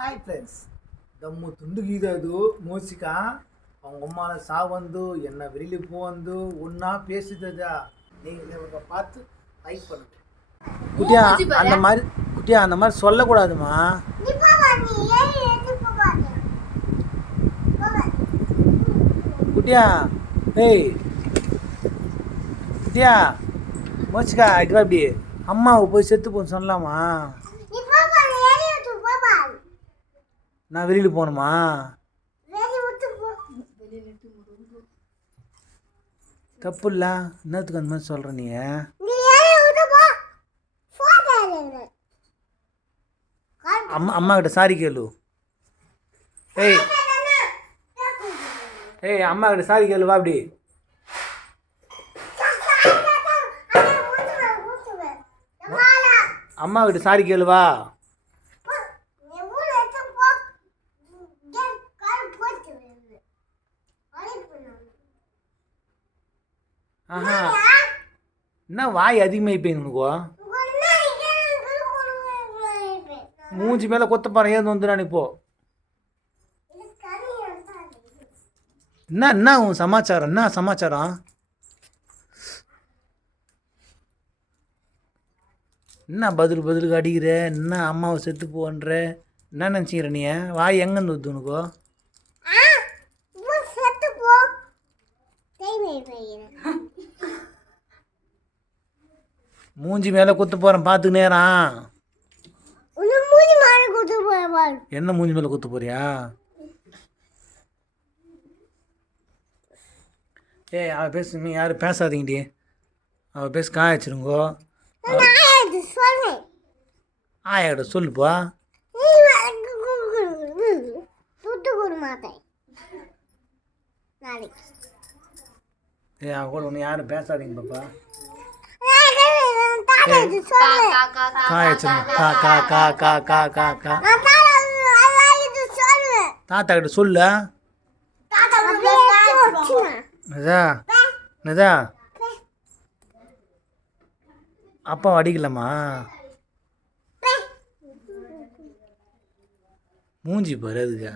Hi hi friends ದಮ್ಮು துண்டுகிதது மோசிகா அவங்க அம்மாவை சா வந்து என்னை வெளியில் போந்து ஒன்றா பேசுததா நீங்கள் இவங்க பார்த்து ஹை பண்ணுங்க. குட்டியா அந்த மாதிரி குட்டியா அந்த மாதிரி சொல்லக்கூடாதுமா குட்டியா ஏய் குட்டியா மோசிக்கா இப்படி. அப்படி அம்மாவை போய் செத்து போன்னு சொல்லலாமா நான் வெளியில் போகணுமா? தப்பு இல்லை என்னத்துக்கு அந்த மாதிரி சொல்கிற நீ? அம்மா அம்மா கிட்ட சாரி கேளு. ஏய். ஏய் அம்மா கிட்ட சாரி கேளு வா அப்படி. அம்மா கிட்ட சாரி கேளு வா. ஆஹா. என்ன வாய் அதிகமாக போய் உனக்கோ மூஞ்சி மேலே கொத்த பாரு ஏன் வந்துடான் இப்போ. என்ன என்ன உன் சமாச்சாரம்? என்ன சமாச்சாரம்? என்ன பதில் பதிலுக்கு அடிக்கிற? என்ன அம்மாவை செத்து போன்ற? என்ன நினச்சிக்கிற நீ? வாய் எங்கேருந்து வருது உனக்கோ? மூஞ்சி மேலே குத்த போகிறேன் பார்த்து நேரம். என்ன மூஞ்சி மேலே குத்த போறியா? ஏய் அவள் பேச நீ யாரும் பேசாதீங்கடி. அவள் பேச காய வச்சிருங்கோ. ஆயாட சொல்லுப்பா ஏய் அவ கூட ஒன்று யாரும் பேசாதீங்க பாப்பா. தாத்தா கா கா கா கா கா கா கா தாத்தா கிட்ட சொல்லு. நிதா நிதா. அப்பா அடிக்கலாமா மூஞ்சி பாரு அதுக்கு.